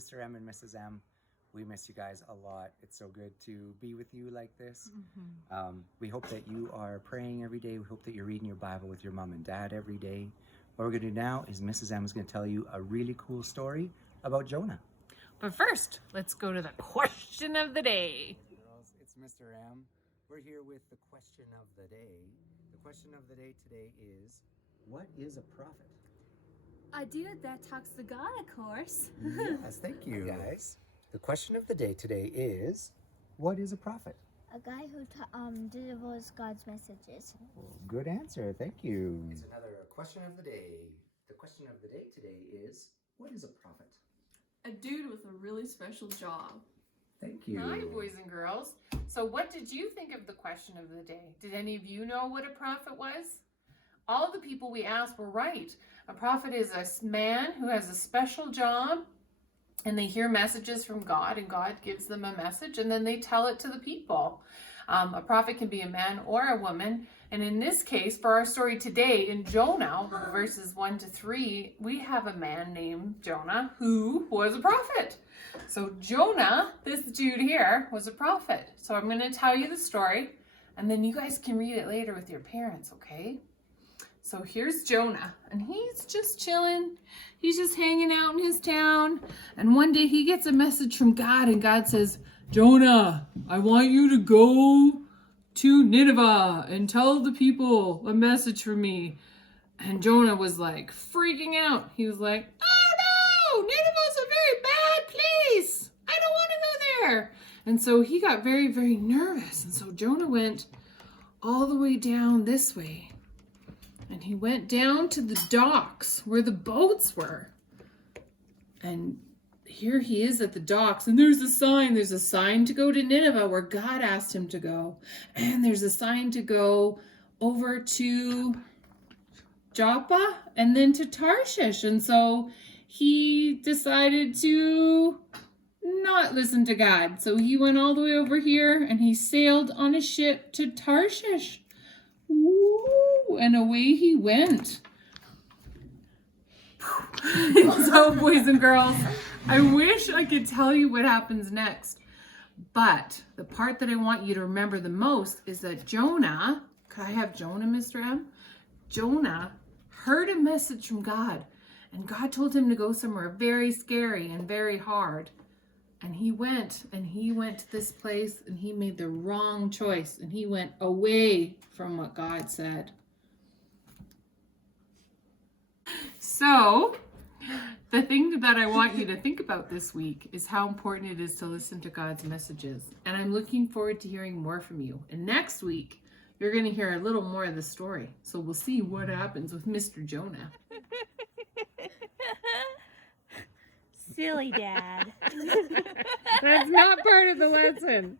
Mr. M and Mrs. M. We miss you guys a lot. It's so good to be with you like this. We hope that you are praying every day. We hope that you're reading your Bible with your mom and dad every day. What we're going to do now is Mrs. M is going to tell you a really cool story about Jonah. But first, let's go to the question of the day. Girls, it's Mr. M. We're here with the question of the day. The question of the day today is, what is a prophet? A dude that talks to God, of course. Yes, thank you. Guys, the question of the day today is, what is a prophet? A guy who delivers God's messages. Oh, good answer, thank you. It's another question of the day. The question of the day today is, what is a prophet? A dude with a really special job. Thank you. Hi, boys and girls. So what did you think of the question of the day? Did any of you know what a prophet was? All the people we asked were right. A prophet is a man who has a special job, and they hear messages from God, and God gives them a message, and then they tell it to the people. A prophet can be a man or a woman. And in this case, for our story today, in Jonah, verses 1 to 3, we have a man named Jonah who was a prophet. So Jonah, this dude here, was a prophet. So I'm going to tell you the story, and then you guys can read it later with your parents, okay? So here's Jonah, and he's just chilling. He's just hanging out in his town. And one day he gets a message from God, and God says, Jonah, I want you to go to Nineveh and tell the people a message from me. And Jonah was like freaking out. He was like, oh no, Nineveh's a very bad place. I don't want to go there. And so he got very, very nervous. And so Jonah went all the way down this way. And he went down to the docks where the boats were. And here he is at the docks, and there's a sign to go to Nineveh where God asked him to go. And there's a sign to go over to Joppa and then to Tarshish. And so he decided to not listen to God. So he went all the way over here and he sailed on a ship to Tarshish. Woo, and away he went. So, boys and girls, I wish I could tell you what happens next. But the part that I want you to remember the most is that Jonah, could I have Jonah, Mr. M? Jonah heard a message from God, and God told him to go somewhere very scary and very hard. And he went to this place, and he made the wrong choice, and he went away from what God said. So, the thing that I want you to think about this week is how important it is to listen to God's messages. And I'm looking forward to hearing more from you. And next week, you're going to hear a little more of the story. So we'll see what happens with Mr. Jonah. Silly dad. That's not part of the lesson.